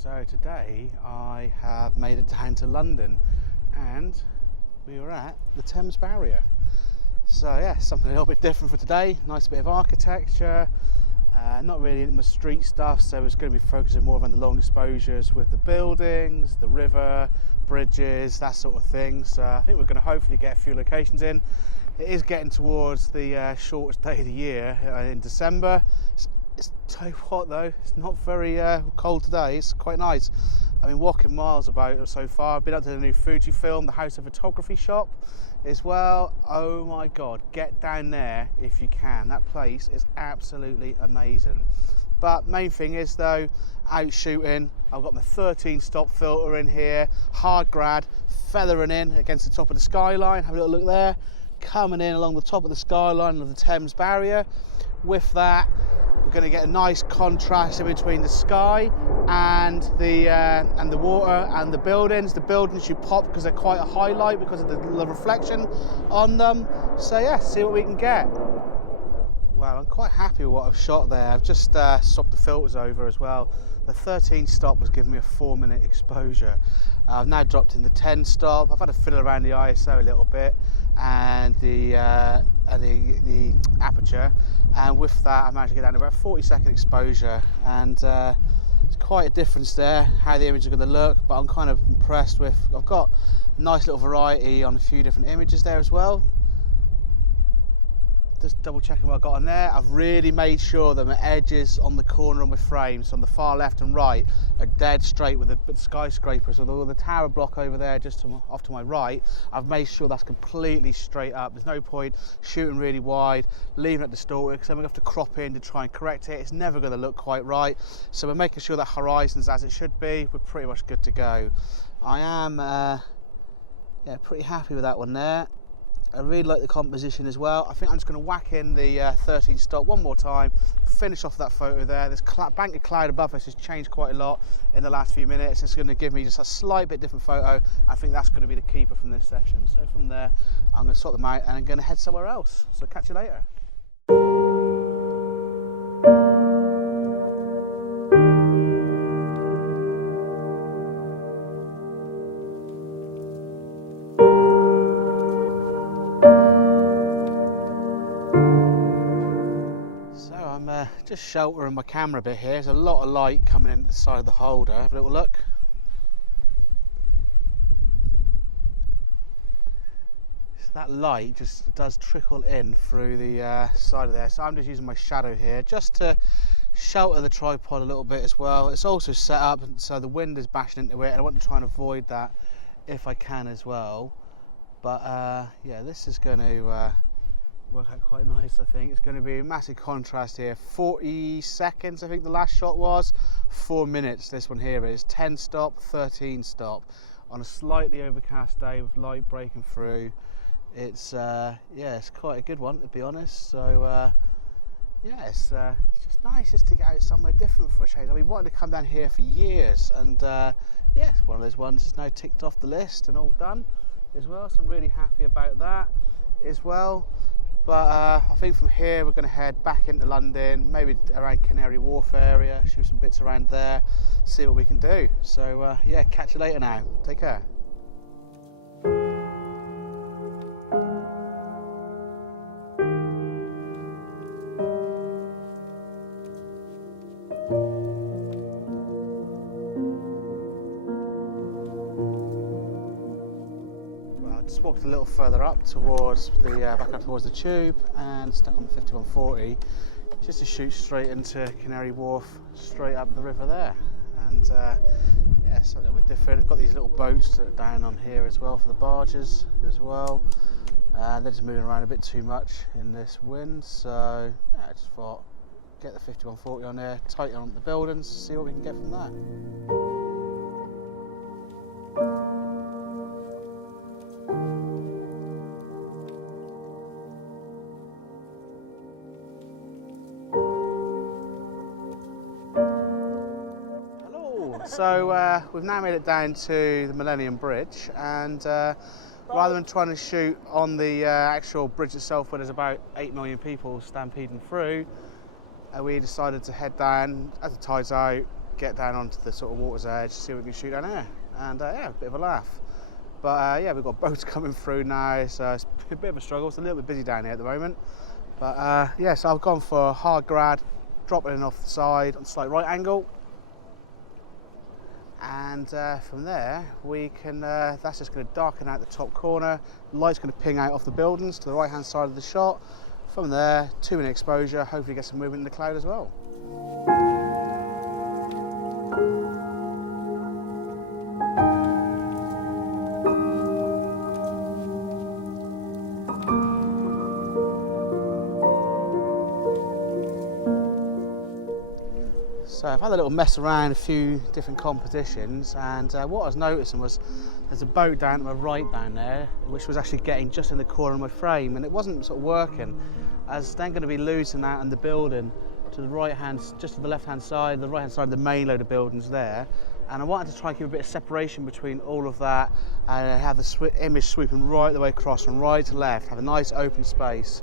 So today I have made it down to London and we were at the Thames barrier. So yeah, something a little bit different for today. Nice bit of architecture, not really into my street stuff, so it's going to be focusing more on the long exposures with the buildings, the river, bridges, that sort of thing. So I think we're going to hopefully get a few locations in. It is getting towards the shortest day of the year in December. Tell you what though, it's not very cold today. It's quite nice. I've been walking miles about so far. I've been up to the new Fujifilm, the House of Photography shop as well. Oh my God, get down there if you can. That place is absolutely amazing. But main thing is though, out shooting, I've got my 13 stop filter in here, hard grad, feathering in against the top of the skyline. Have a little look there, coming in along the top of the skyline of the Thames barrier. With that, we're going to get a nice contrast in between the sky and the water and the buildings. The buildings you pop because they're quite a highlight because of the reflection on them. So yeah, see what we can get. Well, I'm quite happy with what I've shot there. I've just swapped the filters over as well. The 13 stop was giving me a 4-minute exposure. I've now dropped in the 10 stop. I've had to fiddle around the ISO a little bit and the aperture, and with that I managed to get down to about 40-second exposure, and it's quite a difference there how the images are going to look, but I'm kind of impressed with. I've got a nice little variety on a few different images there as well. Just double checking what I've got on there. I've really made sure that my edges on the corner of my frames on the far left and right are dead straight with the skyscrapers, or the tower block over there just off to my right. I've made sure that's completely straight up. There's no point shooting really wide, leaving it distorted, because then we have to crop in to try and correct it. It's never going to look quite right. So we're making sure that horizon's as it should be. We're pretty much good to go. I am pretty happy with that one there. I really like the composition as well. I think I'm just going to whack in the 13 stop one more time, finish off that photo there. This bank of cloud above us has changed quite a lot in the last few minutes. It's going to give me just a slight bit different photo. I think that's going to be the keeper from this section. So from there, I'm going to sort them out and I'm going to head somewhere else. So catch you later. Just sheltering my camera a bit here. There's a lot of light coming in at the side of the holder. Have a little look. So that light just does trickle in through the side of there. So I'm just using my shadow here just to shelter the tripod a little bit as well. It's also set up so the wind is bashing into it, and I want to try and avoid that if I can as well. But yeah, this is going to work out quite nice. I think it's going to be a massive contrast here. 40 seconds I think the last shot was. 4 minutes this one here is. 10 stop, 13 stop on a slightly overcast day with light breaking through. It's yeah, it's quite a good one to be honest. So yeah, it's just nice just to get out somewhere different for a change. I've been wanting to come down here for years, and yeah, it's one of those ones that's now ticked off the list and all done as well. So I'm really happy about that as well. But I think from here we're going to head back into London, maybe around Canary Wharf area, shoot some bits around there, see what we can do. So yeah, catch you later now. Take care. Just walked a little further up towards the back up towards the tube and stuck on the 5140 just to shoot straight into Canary Wharf, straight up the river there. And yeah, it's a little bit different. I've got these little boats that are down on here as well for the barges as well. They're just moving around a bit too much in this wind, so yeah, I just thought get the 5140 on there, tighten on the buildings, see what we can get from that. So we've now made it down to the Millennium Bridge, and rather than trying to shoot on the actual bridge itself where there's about 8 million people stampeding through, we decided to head down as the tide's out, get down onto the sort of water's edge, see what we can shoot down here, and yeah, a bit of a laugh. But yeah, we've got boats coming through now, so it's a bit of a struggle. It's a little bit busy down here at the moment. But yeah, so I've gone for a hard grad, dropping in off the side on a slight right angle. And from there, we can, that's just going to darken out the top corner. The light's going to ping out off the buildings to the right-hand side of the shot. From there, 2-minute exposure, hopefully get some movement in the cloud as well. So I've had a little mess around a few different compositions, and what I was noticing was there's a boat down to my right down there, which was actually getting just in the corner of my frame, and it wasn't sort of working. I was then going to be losing out in the building to the right hand, just to the left hand side, the right hand side of the main load of buildings there, and I wanted to try and keep a bit of separation between all of that and have the image sweeping right the way across from right to left, have a nice open space.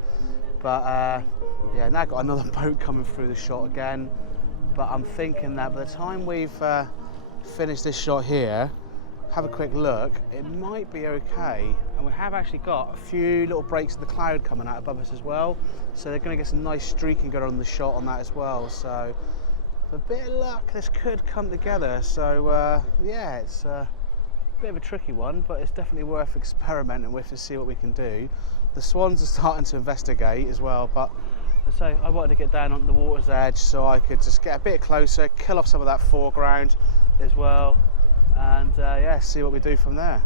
But yeah, now I've got another boat coming through the shot again. But I'm thinking that by the time we've finished this shot here, have a quick look, it might be okay. And we have actually got a few little breaks of the cloud coming out above us as well. So they're going to get some nice streaking going on the shot on that as well. So with a bit of luck, this could come together. So yeah, it's a bit of a tricky one, but it's definitely worth experimenting with to see what we can do. The swans are starting to investigate as well, but so I wanted to get down on the water's edge so I could just get a bit closer, kill off some of that foreground as well, and yeah, see what we do from there.